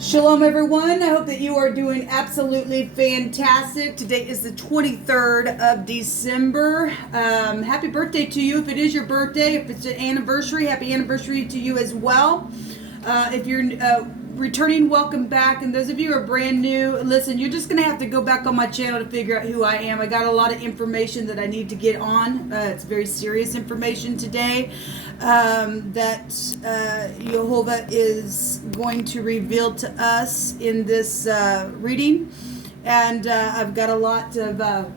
Shalom everyone, I hope that you are doing absolutely fantastic. Today is the 23rd of December. Happy birthday to you if it is your birthday. If it's an anniversary, happy anniversary to you as well. If you're returning, welcome back. And those of you who are brand new, listen, you're just going to have to go back on my channel to figure out who I am. I got a lot of information that I need to get on. It's very serious information today that Jehovah is going to reveal to us in this reading. And I've got a lot of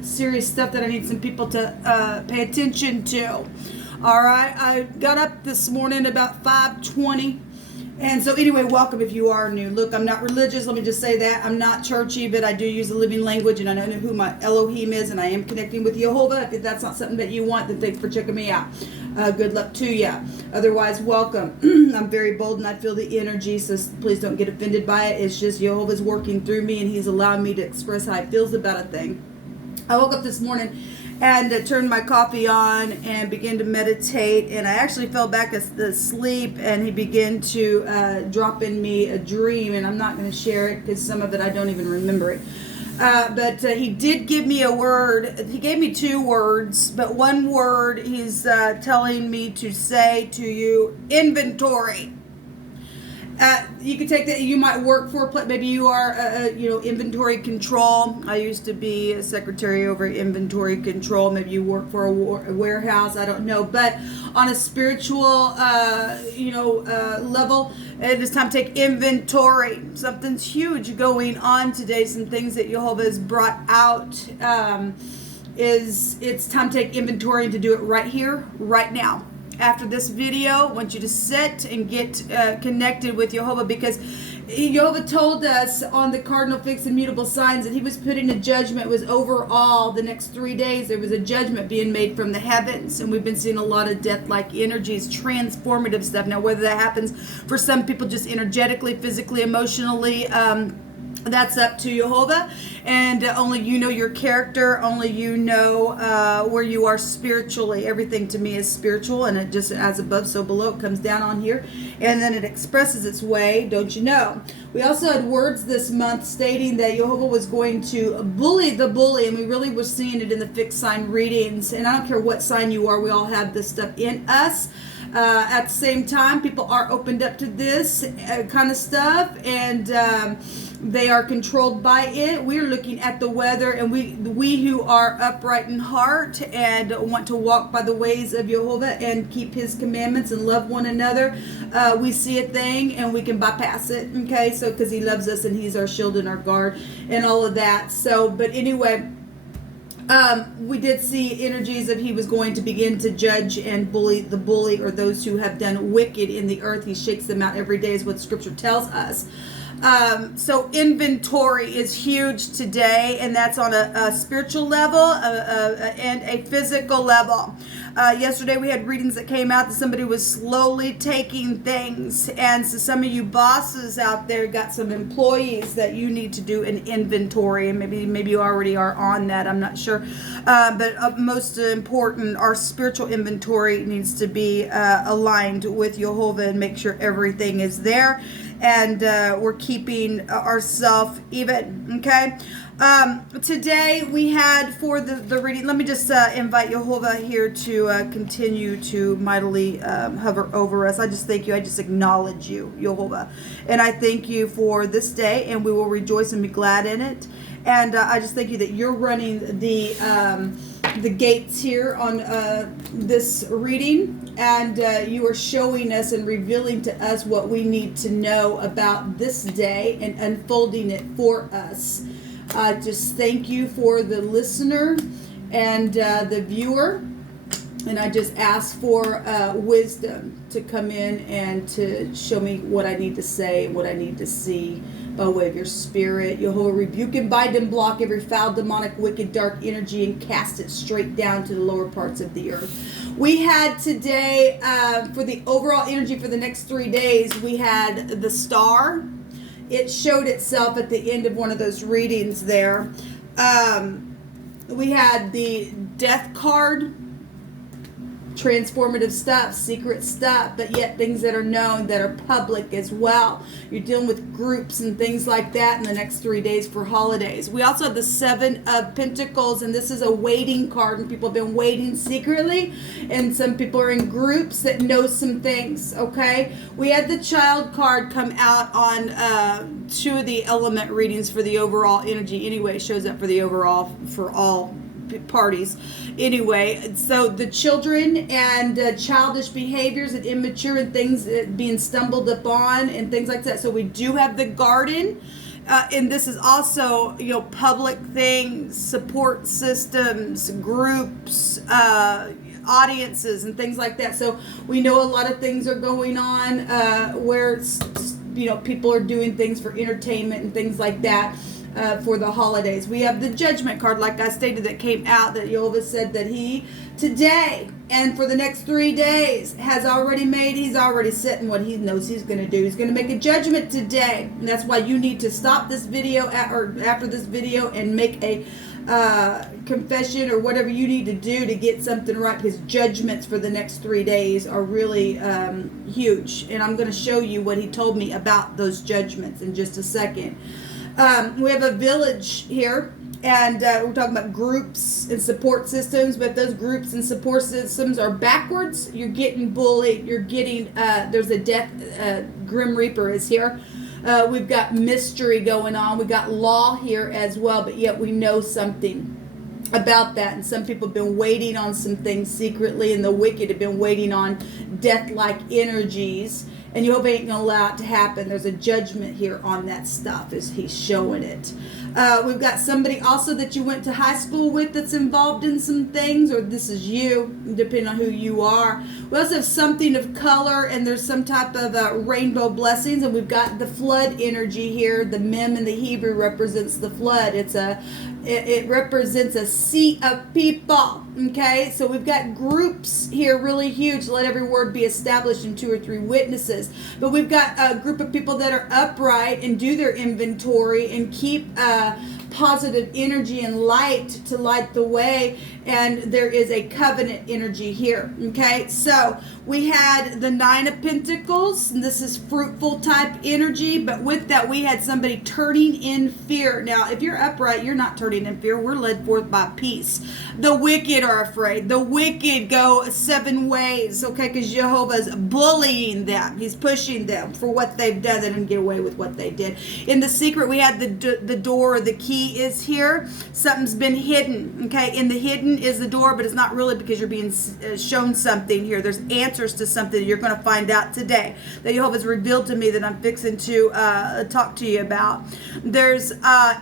serious stuff that I need some people to pay attention to. All right, I got up this morning about 5:20. And so anyway, welcome if you are new. Look, I'm not religious. Let me just say that. I'm not churchy, but I do use the living language, and I know who my Elohim is, and I am connecting with Jehovah. If that's not something that you want, then thanks for checking me out. Good luck to you. Otherwise, welcome. I'm very bold, and I feel the energy, so please don't get offended by it. It's just Jehovah's working through me, and he's allowing me to express how he feels about a thing. I woke up this morning and turned my coffee on and began to meditate, and I actually fell back asleep, and he began to drop in me a dream, and I'm not going to share it because some of it I don't even remember it. But he did give me a word. He gave me two words, but one word he's telling me to say to you: inventory. You can take that. You might work for maybe you are inventory control. I used to be a secretary over inventory control. Maybe you work for a warehouse. I don't know. But on a spiritual level, it is time to take inventory. Something's huge going on today. Some things that Jehovah has brought out. It's time to take inventory and to do it right here, right now. After this video, I want you to sit and get connected with Jehovah, because Jehovah told us on the cardinal-fixed-mutable signs that he was putting a judgment. It was overall the next 3 days. There was a judgment being made from the heavens, and we've been seeing a lot of death-like energies, transformative stuff. Now, whether that happens for some people just energetically, physically, emotionally, that's up to Jehovah, and only you know your character, only you know where you are spiritually. Everything to me is spiritual, and it just, as above, so below, it comes down on here, and then it expresses its way, don't you know? We also had words this month stating that Jehovah was going to bully the bully, and we really were seeing it in the fixed sign readings, and I don't care what sign you are, we all have this stuff in us. At the same time, people are opened up to this kind of stuff, and they are controlled by it. We are looking at the weather, and we who are upright in heart and want to walk by the ways of Jehovah and keep his commandments and love one another, we see a thing and we can bypass it, okay? So because he loves us and he's our shield and our guard and all of that. So, but anyway, we did see energies of he was going to begin to judge and bully the bully, or those who have done wicked in the earth. He shakes them out every day, is what scripture tells us. So inventory is huge today, and that's on a spiritual level and a physical level. Yesterday we had readings that came out that somebody was slowly taking things, and so some of you bosses out there got some employees that you need to do an inventory, and maybe you already are on that, I'm not sure, but most important, our spiritual inventory needs to be aligned with Jehovah and make sure everything is there, and we're keeping ourselves even, okay? Today we had for the reading, let me just invite Jehovah here to continue to mightily hover over us. I just thank you. I just acknowledge you, Jehovah. And I thank you for this day, and we will rejoice and be glad in it. And I just thank you that you're running the gates here on this reading, and you are showing us and revealing to us what we need to know about this day and unfolding it for us. Just thank you for the listener and the viewer, and I just ask for wisdom to come in and to show me what I need to say, what I need to see by way of your spirit. Jehovah, rebuke and bind and block every foul, demonic, wicked, dark energy and cast it straight down to the lower parts of the earth. We had today, for the overall energy for the next 3 days, we had the star. It showed itself at the end of one of those readings there. We had the death card. transformative stuff, secret stuff, but yet things that are known, that are public as well. You're dealing with groups and things like that in the next 3 days for holidays. We also have the Seven of Pentacles, and this is a waiting card, and people have been waiting secretly, and some people are in groups that know some things, okay? We had the Child card come out on 2 of the element readings for the overall energy. Anyway, it shows up for the overall for all parties. Anyway, so the children and childish behaviors and immature and things being stumbled upon and things like that. So we do have the garden. And this is also, you know, public things, support systems, groups, audiences, and things like that. So we know a lot of things are going on where, you know, people are doing things for entertainment and things like that. For the holidays. We have the Judgment card, like I stated, that came out, that Jehovah said that he today and for the next 3 days he's already set in what he knows he's going to do. He's going to make a judgment today, and that's why you need to stop this video or after this video and make a confession or whatever you need to do to get something right, because judgments for the next 3 days are really huge, and I'm going to show you what he told me about those judgments in just a second. We have a village here, and we're talking about groups and support systems, but if those groups and support systems are backwards, you're getting bullied, you're getting, there's a death, Grim Reaper is here. We've got mystery going on, we've got law here as well, but yet we know something about that, and some people have been waiting on some things secretly, and the wicked have been waiting on death-like energies. And you hope ain't going to allow it to happen. There's a judgment here on that stuff as he's showing it. We've got somebody also that you went to high school with that's involved in some things, or this is you, depending on who you are. We also have something of color, and there's some type of rainbow blessings, and we've got the flood energy here. The mem in the Hebrew represents the flood. It represents a sea of people, okay? So we've got groups here, really huge. Let every word be established in 2 or 3 witnesses. But we've got a group of people that are upright and do their inventory and keep positive energy and light to light the way, and there is a covenant energy here, okay? So we had the 9 of Pentacles, and this is fruitful type energy, but with that we had somebody turning in fear. Now if you're upright, you're not turning in fear. We're led forth by peace. The wicked are afraid. The wicked go 7 ways, okay, because Jehovah's bullying them. He's pushing them for what they've done. They didn't get away with what they did. In the secret, we had the door, or the key is here. Something's been hidden, okay? In the hidden is the door, but it's not really, because you're being shown something here. There's answers to something you're going to find out today that Jehovah's revealed to me that I'm fixing to talk to you about. There's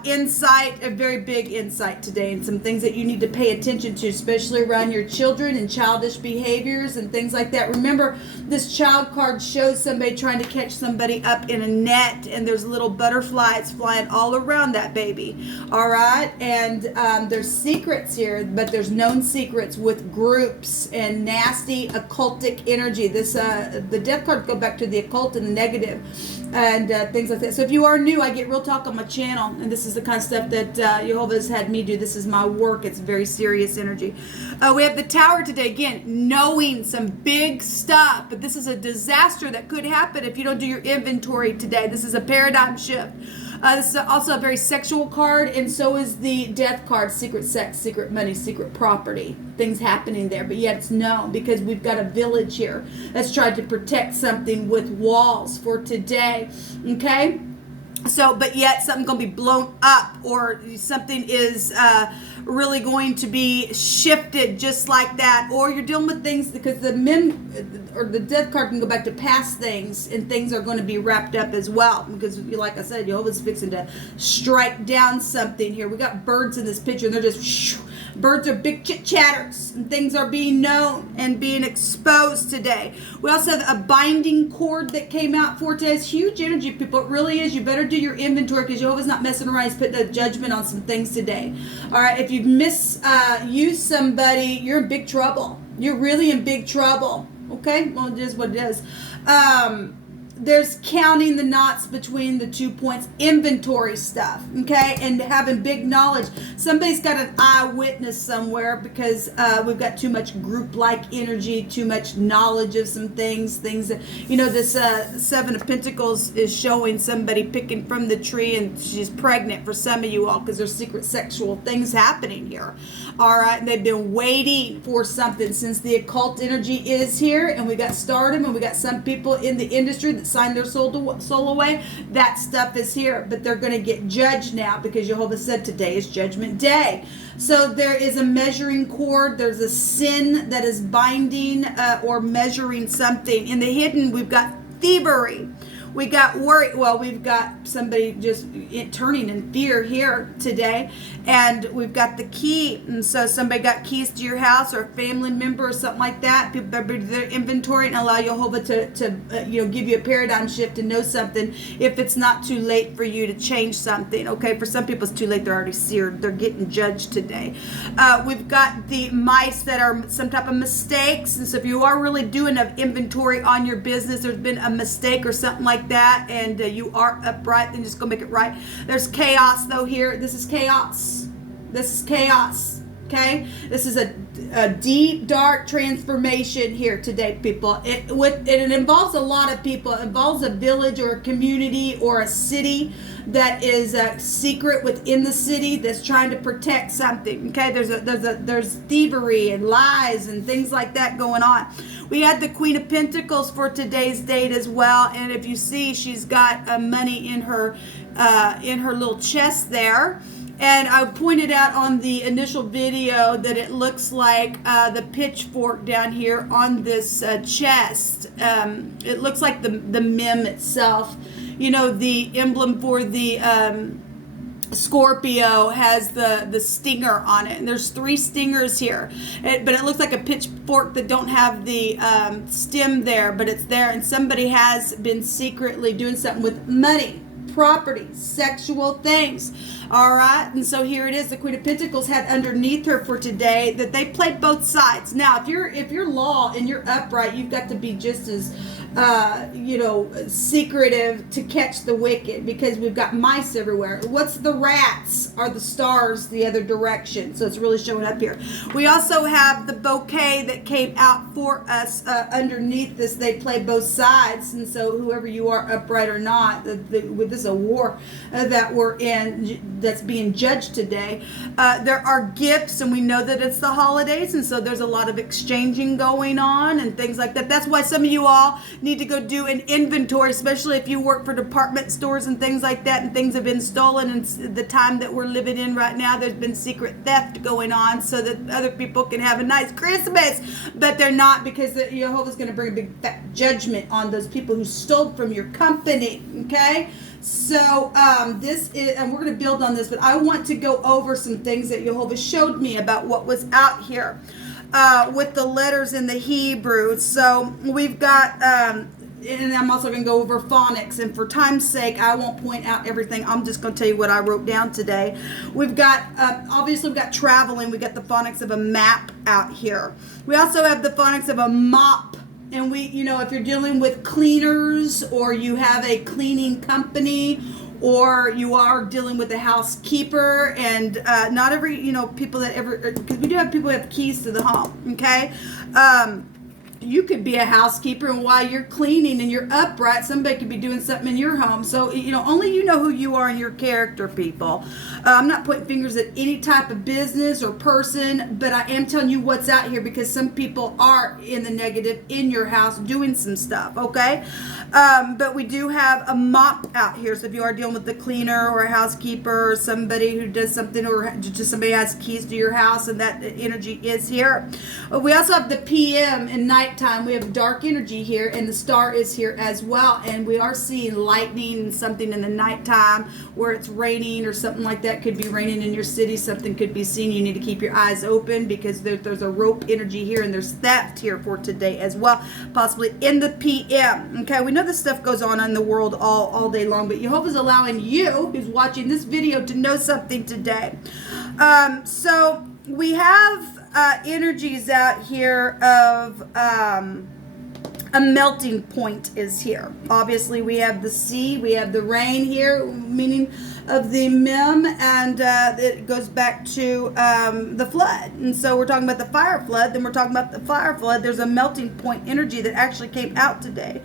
insight, a very big insight today, and some things that you need to pay attention to, especially around your children and childish behaviors and things like that. Remember, this child card shows somebody trying to catch somebody up in a net, and there's little butterflies flying all around that baby. All right, and there's secrets here, but there's known secrets with groups and nasty occultic energy. This the death card go back to the occult and the negative and things like that. So if you are new, I get real talk on my channel, and this is the kind of stuff that Jehovah's had me do. This is my work. It's very serious energy. We have the Tower today, again, knowing some big stuff, but this is a disaster that could happen if you don't do your inventory today. This is a paradigm shift. This is also a very sexual card, and so is the death card, secret sex, secret money, secret property, things happening there, but yet it's known because we've got a village here that's tried to protect something with walls for today, okay? So, but yet something's going to be blown up, or something is really going to be shifted just like that, or you're dealing with things because the death card can go back to past things, and things are going to be wrapped up as well, because like I said, Jehovah's fixing to strike down something here. We got birds in this picture, and they're just birds are big chit chatters, and things are being known and being exposed today. We also have a binding cord that came out for today. It's huge energy, people. It really is. You better do your inventory, because Jehovah's not messing around. He's putting a judgment on some things today. All right, if you've misused somebody, you're in big trouble. You're really in big trouble. Okay, well, it is what it is. there's counting the knots between the 2 points, inventory stuff, okay, and having big knowledge. Somebody's got an eyewitness somewhere because we've got too much group-like energy, too much knowledge of some things that, you know, this Seven of Pentacles is showing somebody picking from the tree, and she's pregnant for some of you all because there's secret sexual things happening here. All right, and they've been waiting for something since the occult energy is here, and we got stardom, and we got some people in the industry that signed their soul away. That stuff is here, but they're going to get judged now because Jehovah said today is Judgment Day. So there is a measuring cord. There's a sin that is binding or measuring something. In the hidden, we've got thievery. We got worry. Well, we've got somebody just turning in fear here today. And we've got the key. And so somebody got keys to your house, or a family member or something like that. People better do their inventory and allow Jehovah to give you a paradigm shift and know something if it's not too late for you to change something. Okay, for some people it's too late. They're already seared. They're getting judged today. We've got the mice that are some type of mistakes. And so if you are really doing an inventory on your business, there's been a mistake or something like that, and you are upright, then just go make it right. There's chaos though here. This is chaos. This is chaos. Okay, this is a deep, dark transformation here today, people. It involves a lot of people. It involves a village or a community or a city that is a secret within the city that's trying to protect something. Okay, there's thievery and lies and things like that going on. We had the Queen of Pentacles for today's date as well, and if you see, she's got money in her little chest there. And I pointed out on the initial video that it looks like the pitchfork down here on this chest. It looks like the mem itself. You know, the emblem for the Scorpio has the stinger on it. And there's 3 stingers here. But it looks like a pitchfork that don't have the stem there, but it's there. And somebody has been secretly doing something with money, property, sexual things. All right, and so here it is. The Queen of Pentacles had underneath her for today that they played both sides. Now, if you're law and you're upright, you've got to be just as secretive to catch the wicked, because we've got mice everywhere. What's the rats? Are the stars the other direction? So it's really showing up here. We also have the bouquet that came out for us underneath this. They play both sides, and so whoever you are, upright or not, with this a war that we're in, that's being judged today. There are gifts, and we know that it's the holidays, and so there's a lot of exchanging going on and things like that. That's why some of you all need to go do an inventory, especially if you work for department stores and things like that, and things have been stolen. And the time that we're living in right now, there's been secret theft going on so that other people can have a nice Christmas, but they're not, because Jehovah's going to bring a big fat judgment on those people who stole from your company. Okay, so this is, and we're going to build on this, but I want to go over some things that Jehovah showed me about what was out here with the letters in the Hebrew. So we've got, and I'm also going to go over phonics, and for time's sake, I won't point out everything. I'm just going to tell you what I wrote down today. We've got, obviously we've got traveling. We got the phonics of a map out here. We also have the phonics of a mop. And we, if you're dealing with cleaners, or you have a cleaning company, or you are dealing with a housekeeper, and not every, people that ever, because we do have people who have keys to the home, okay? You could be a housekeeper, and while you're cleaning and you're upright, somebody could be doing something in your home. So, only you know who you are and your character, people. I'm not pointing fingers at any type of business or person, but I am telling you what's out here, because some people are in the negative in your house doing some stuff, okay? But we do have a mop out here. So if you are dealing with a cleaner or a housekeeper, or somebody who does something, or just somebody has keys to your house, and that energy is here. We also have the PM and nighttime. We have dark energy here, and the star is here as well. And we are seeing lightning and something in the nighttime where it's raining or something like that. Could be raining in your city. Something could be seen. You need to keep your eyes open, because there's a rope energy here, and there's theft here for today as well, possibly in the PM. Okay, we know this stuff goes on in the world all day long, but Jehovah's allowing you who's watching this video to know something today. So we have energies out here of a melting point is here. Obviously, we have the sea, we have the rain here, meaning of the mem, and it goes back to the flood. And so we're talking about the fire flood, then we're talking about the fire flood. There's a melting point energy that actually came out today.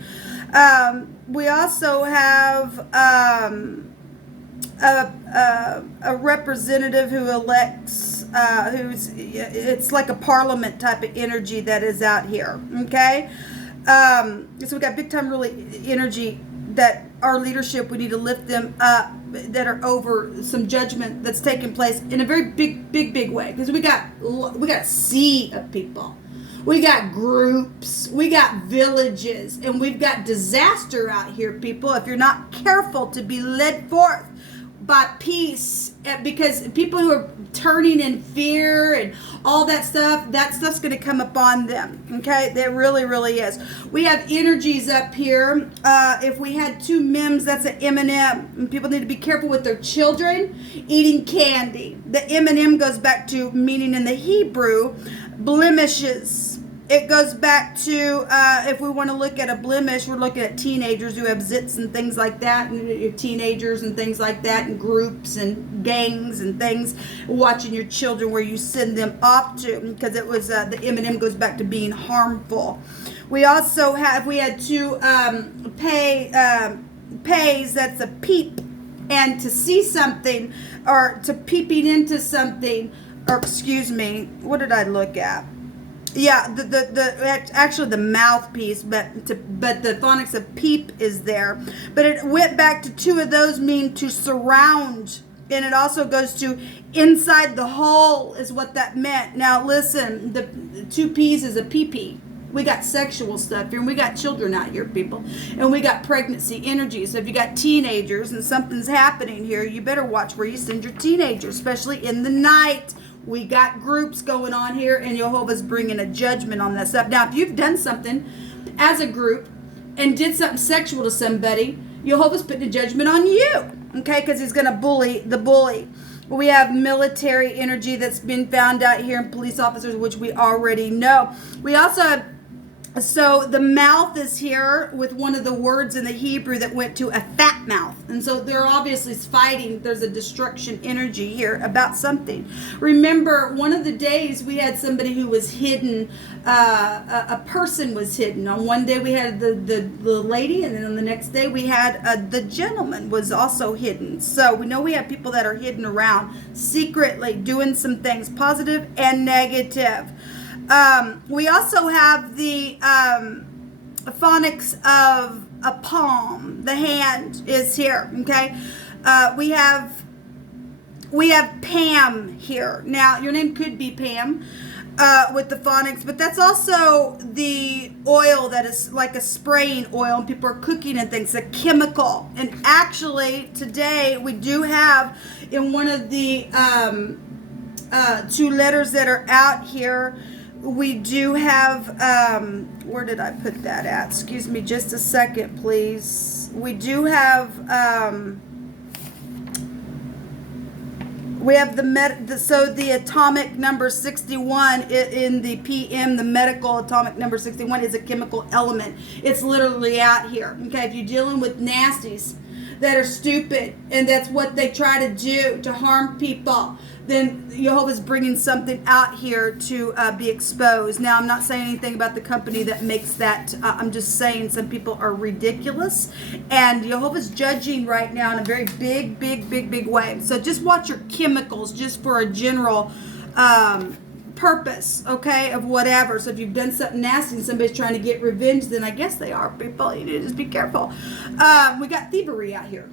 We also have a representative who elects, it's like a parliament type of energy that is out here, okay? So we got big time really energy that our leadership, we need to lift them up, that are over some judgment that's taking place in a very big way, because we got a sea of people, we got groups, we got villages, and we've got disaster out here, people, if you're not careful to be led forth by peace, because people who are turning in fear and all that stuff's going to come upon them, okay? There really is. We have energies up here. If we had two mems, that's an M&M. And people need to be careful with their children eating candy. The M&M goes back to meaning in the Hebrew, blemishes. It goes back to, if we want to look at a blemish, we're looking at teenagers who have zits and things like that, and teenagers and things like that, and groups and gangs and things, watching your children where you send them off to, because it was, the M&M goes back to being harmful. We also have, we had two pays, that's a peep, and to see something, or to peeping into something, or excuse me, what did I look at? Yeah, actually the mouthpiece, but the phonics of peep is there. But it went back to two of those mean to surround. And it also goes to inside the hole is what that meant. Now listen, the two P's is a pee-pee. We got sexual stuff here, and we got children out here, people. And we got pregnancy energy. So if you got teenagers and something's happening here, you better watch where you send your teenagers, especially in the night. We got groups going on here, and Jehovah's bringing a judgment on that stuff. Now, if you've done something as a group and did something sexual to somebody, Jehovah's putting a judgment on you, okay, because he's going to bully the bully. We have military energy that's been found out here, and police officers, which we already know. We also have, so the mouth is here with one of the words in the Hebrew that went to a fat mouth. And so they're obviously fighting. There's a destruction energy here about something. Remember, one of the days we had somebody who was hidden, a person was hidden. On one day we had the lady, and then on the next day we had the gentleman was also hidden. So we know we have people that are hidden around secretly doing some things, positive and negative. We also have the phonics of a palm. The hand is here, okay? We have Pam here. Now, your name could be Pam with the phonics, but that's also the oil that is like a spraying oil, and people are cooking and things, a chemical. And actually, today we do have in one of the two letters that are out here, we do have, where did I put that at? Excuse me just a second, please. We do have, we have the atomic number 61 in the PM, the medical atomic number 61 is a chemical element. It's literally out here. Okay, if you're dealing with nasties that are stupid and that's what they try to do to harm people, then Jehovah's bringing something out here to be exposed. Now, I'm not saying anything about the company that makes that. I'm just saying some people are ridiculous. And Jehovah's judging right now in a very big way. So just watch your chemicals just for a general purpose, okay, of whatever. So if you've done something nasty and somebody's trying to get revenge, then I guess they are, people. You need to just be careful. We got thievery out here.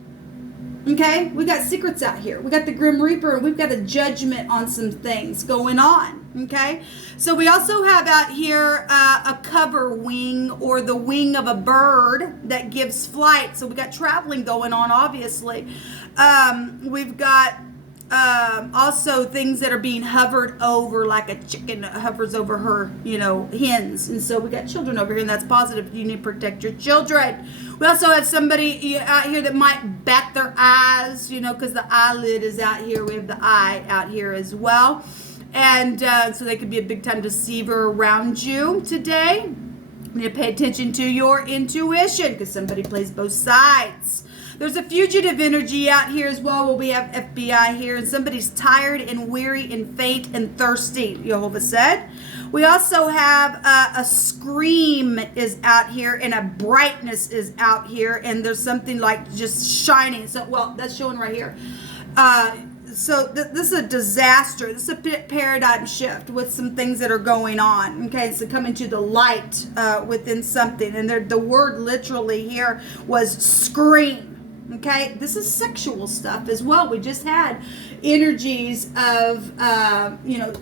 Okay, we got secrets out here. We got the Grim Reaper, and we've got a judgment on some things going on. Okay, so we also have out here a cover wing, or the wing of a bird that gives flight. So we got traveling going on, obviously. We've got also things that are being hovered over, like a chicken hovers over her, hens. And so we got children over here, and that's positive. You need to protect your children. We also have somebody out here that might bat their eyes, because the eyelid is out here. We have the eye out here as well. And so they could be a big time deceiver around you today. You need to pay attention to your intuition because somebody plays both sides. There's a fugitive energy out here as well where we have FBI here, and somebody's tired and weary and faint and thirsty, Jehovah said. We also have a scream is out here, and a brightness is out here, and there's something like just shining. So, well, that's showing right here. So this is a disaster. This is a paradigm shift with some things that are going on. Okay, so coming to the light within something, and the word literally here was scream. Okay, this is sexual stuff as well. We just had energies of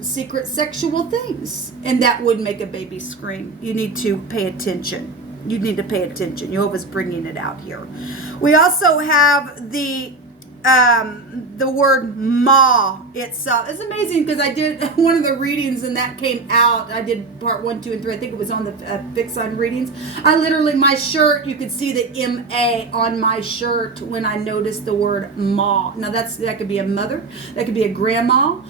secret sexual things, and that would make a baby scream. You need to pay attention. You need to pay attention. Jehovah's bringing it out here. We also have the word ma itself. It's amazing because I did one of the readings and that came out. I did part 1, 2, and 3. I think it was on the fixed sign readings. I literally, my shirt, you could see the M-A on my shirt when I noticed the word ma. Now that could be a mother, that could be a grandma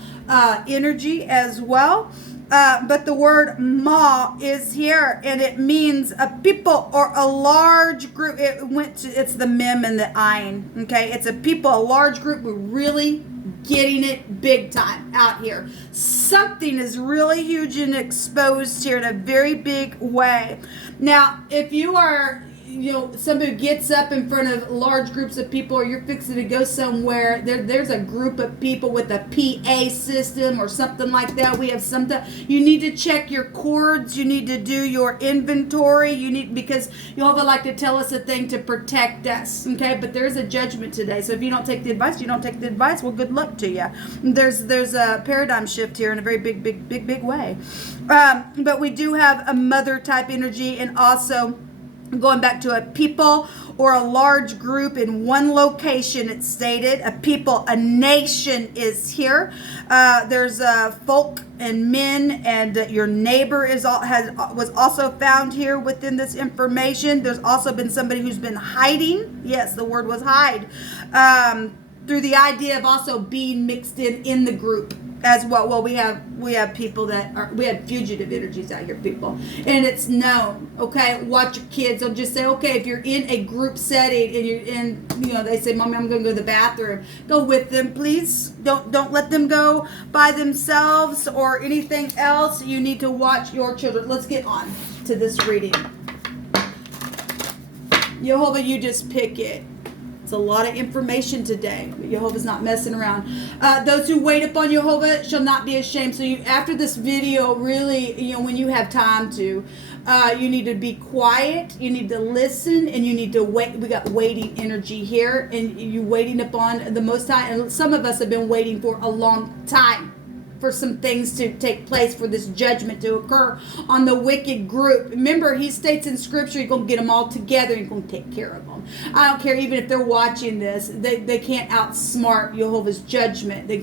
energy as well. But the word ma is here, and it means a people or a large group. It's the mem and the ein. Okay, it's a people, a large group. We're really getting it big time out here. Something is really huge and exposed here in a very big way. Now, if you are somebody who gets up in front of large groups of people, or you're fixing to go somewhere, there's a group of people with a PA system or something like that. We have something. You need to check your cords. You need to do your inventory. Because Jehovah like to tell us a thing to protect us. Okay, but there's a judgment today. So if you don't take the advice, you don't take the advice. Well, good luck to you. There's a paradigm shift here in a very big way. But we do have a mother type energy, and also going back to a people or a large group in one location. It's stated a people, a nation is here. There's folk and men, and your neighbor was also found here within this information. There's also been somebody who's been hiding. Yes, the word was hide. Through the idea of also being mixed in the group as well. Well, we have people we had fugitive energies out here, people, and it's known. Okay, watch your kids. They'll just say, okay, if you're in a group setting and you're in, they say, Mommy, I'm going to go to the bathroom. Go with them, please. Don't let them go by themselves or anything else. You need to watch your children. Let's get on to this reading. Jehovah, you just pick it. It's a lot of information today, but Jehovah's not messing around. Those who wait upon Jehovah shall not be ashamed. So after this video, really, when you have time to, you need to be quiet. You need to listen, and you need to wait. We got waiting energy here, and you waiting upon the Most High. And some of us have been waiting for a long time for some things to take place, for this judgment to occur on the wicked group. Remember, he states in scripture, you're going to get them all together and you're going to take care of them. I don't care even if they're watching this, they can't outsmart Jehovah's judgment. They're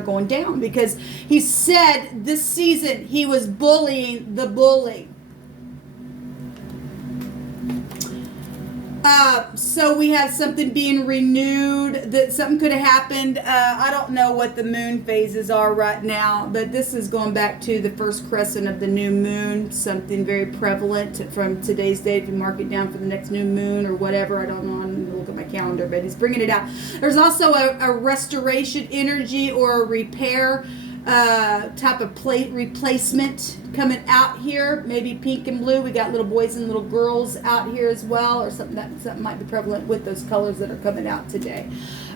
going down, because he said this season he was bullying the bully. So we have something being renewed, that something could have happened. I don't know what the moon phases are right now, but this is going back to the first crescent of the new moon, something very prevalent from today's date. If you mark it down for the next new moon or whatever, I don't know, I'm going to look at my calendar, but he's bringing it out. There's also a restoration energy or a repair type of plate replacement coming out here, maybe pink and blue. We got little boys and little girls out here as well, or something might be prevalent with those colors that are coming out today.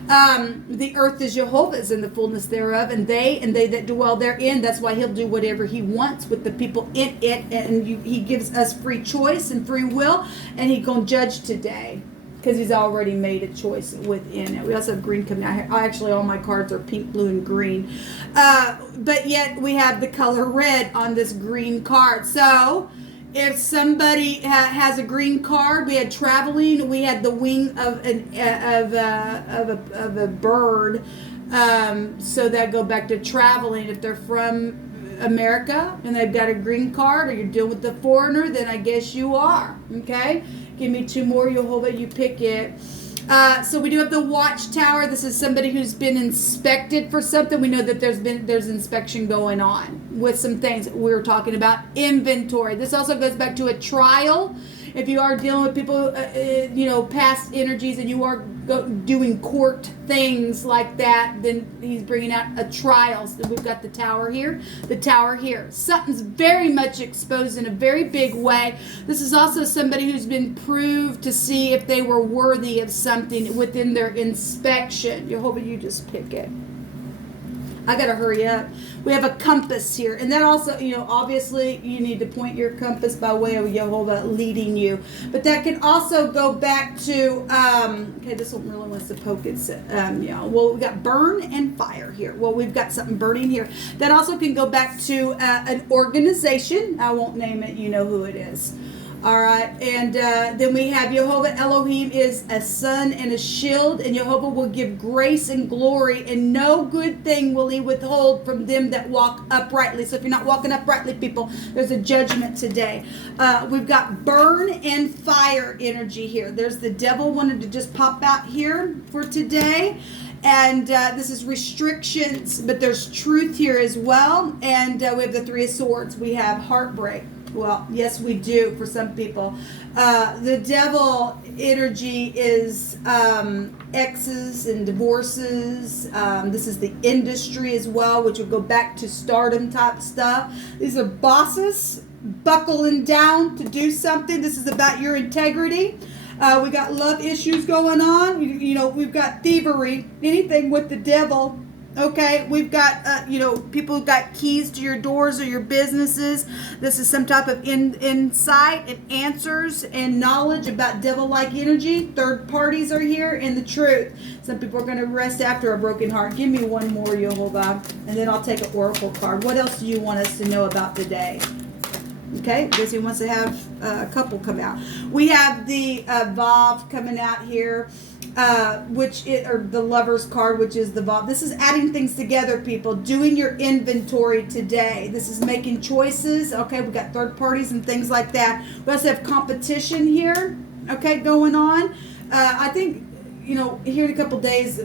The earth is Jehovah's and the fullness thereof, and they that dwell therein. That's why he'll do whatever he wants with the people in it, and he gives us free choice and free will, and he's gonna judge today, because he's already made a choice within it. We also have green coming out here. Actually, all my cards are pink, blue, and green. But yet we have the color red on this green card. So if somebody has a green card, we had traveling. We had the wing of a bird. So that go back to traveling. If they're from America and they've got a green card, or you're dealing with the foreigner, then I guess you are. Okay? Give me two more, Jehovah, you pick it. So we do have the watchtower. This is somebody who's been inspected for something. We know that there's inspection going on with some things. We're talking about inventory. This also goes back to a trial. If you are dealing with people, past energies, and you are doing court things like that, then he's bringing out a trial. So we've got the tower here, the tower here. Something's very much exposed in a very big way. This is also somebody who's been proved to see if they were worthy of something within their inspection. Jehovah, you just pick it. I gotta hurry up. We have a compass here, and that also, obviously you need to point your compass by way of Jehovah leading you. But that can also go back to, okay, this one really wants to poke it. Well, we got burn and fire here. Well, we've got something burning here. That also can go back to an organization. I won't name it. You know who it is. All right, and then we have Jehovah Elohim is a sun and a shield, and Jehovah will give grace and glory, and no good thing will he withhold from them that walk uprightly. So if you're not walking uprightly, people, there's a judgment today. We've got burn and fire energy here. There's the devil wanted to just pop out here for today. And this is restrictions, but there's truth here as well. And we have the Three of Swords. We have heartbreak. Well, yes, we do for some people. The devil energy is exes and divorces. This is the industry as well, which will go back to stardom type stuff. These are bosses buckling down to do something. This is about your integrity. We got love issues going on. We've got thievery, anything with the devil. Okay, we've got, people who've got keys to your doors or your businesses. This is some type of insight and answers and knowledge about devil-like energy. Third parties are here, and the truth. Some people are going to rest after a broken heart. Give me one more, Jehovah, and then I'll take an oracle card. What else do you want us to know about today? Okay, Busy wants to have a couple come out. We have the Vav coming out here. Or the Lover's card, which is the Vav. This is adding things together, people. Doing your inventory today. This is making choices. Okay, we got third parties and things like that. We also have competition here. Okay, going on. I think, here in a couple days,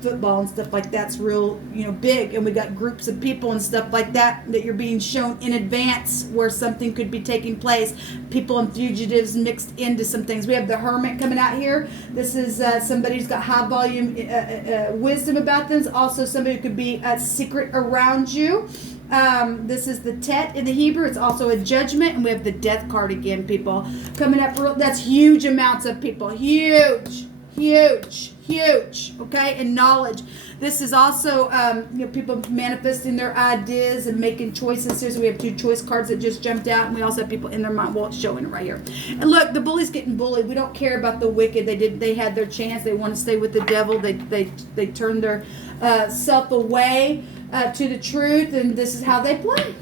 football and stuff like that's real, big, and we got groups of people and stuff like that you're being shown in advance where something could be taking place. People and fugitives mixed into some things. We have the Hermit coming out here. This is somebody who's got high volume wisdom about them. It's also somebody who could be a secret around you. This is the Tet in the Hebrew. It's also a judgment, and we have the Death card again, people, coming up. That's huge amounts of people. Huge, okay, and knowledge. This is also people manifesting their ideas and making choices here. So we have two choice cards that just jumped out, and we also have people in their mind. Well, it's showing it right here. And look, the bully's getting bullied. We don't care about the wicked. They had their chance. They want to stay with the devil. They turned their self away to the truth, and this is how they play.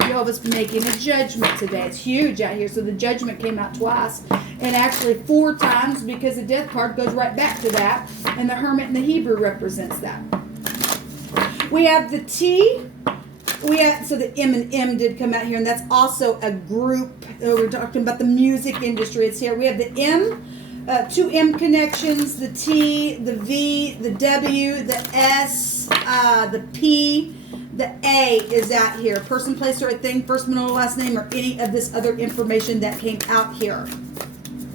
Jehovah's making a judgment today. It's huge out here. So the judgment came out twice, and actually 4 times, because the Death card goes right back to that, and the Hermit in the Hebrew represents that. We have the T. So the M and M did come out here, and that's also a group. We're talking about the music industry. It's here. We have the M. 2 M connections, the T, the V, the W, the S, the P. The A is out here. Person, place, or a thing, first, middle, last name, or any of this other information that came out here.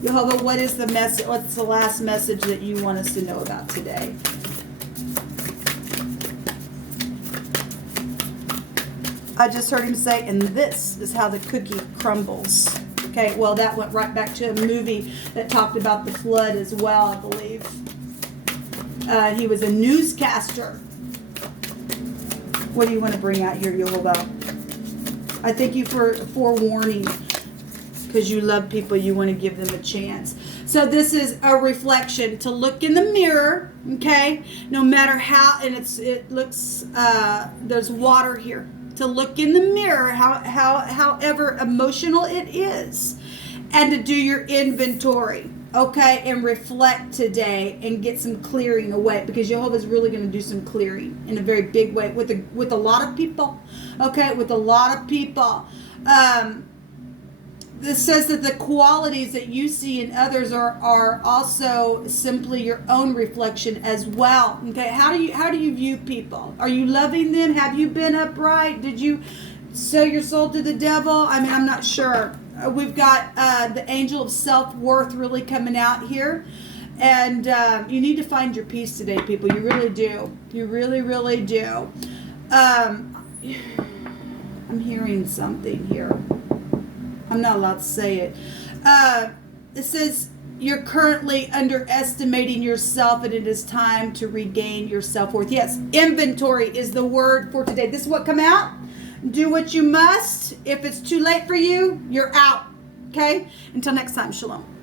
Jehovah, what is the message? What's the last message that you want us to know about today? I just heard him say, and this is how the cookie crumbles. Okay, well, that went right back to a movie that talked about the flood as well, I believe. He was a newscaster. What do you want to bring out here, Jehovah? I thank you for forewarning, because you love people. You want to give them a chance. So this is a reflection to look in the mirror, okay? No matter how, and it looks, there's water here. To look in the mirror, however emotional it is, and to do your inventory. Okay, and reflect today and get some clearing away, because Jehovah's really going to do some clearing in a very big way with a lot of people. Okay, with a lot of people. this says that the qualities that you see in others are also simply your own reflection as well. Okay, how do you view people? Are you loving them? Have you been upright? Did you sell your soul to the devil? I mean, I'm not sure. We've got the angel of self-worth really coming out here. And you need to find your peace today, people. You really do. You really, really do. I'm hearing something here. I'm not allowed to say it. It says you're currently underestimating yourself and it is time to regain your self-worth. Yes, inventory is the word for today. This is what come out. Do what you must. If it's too late for you, you're out. Okay? Until next time, shalom.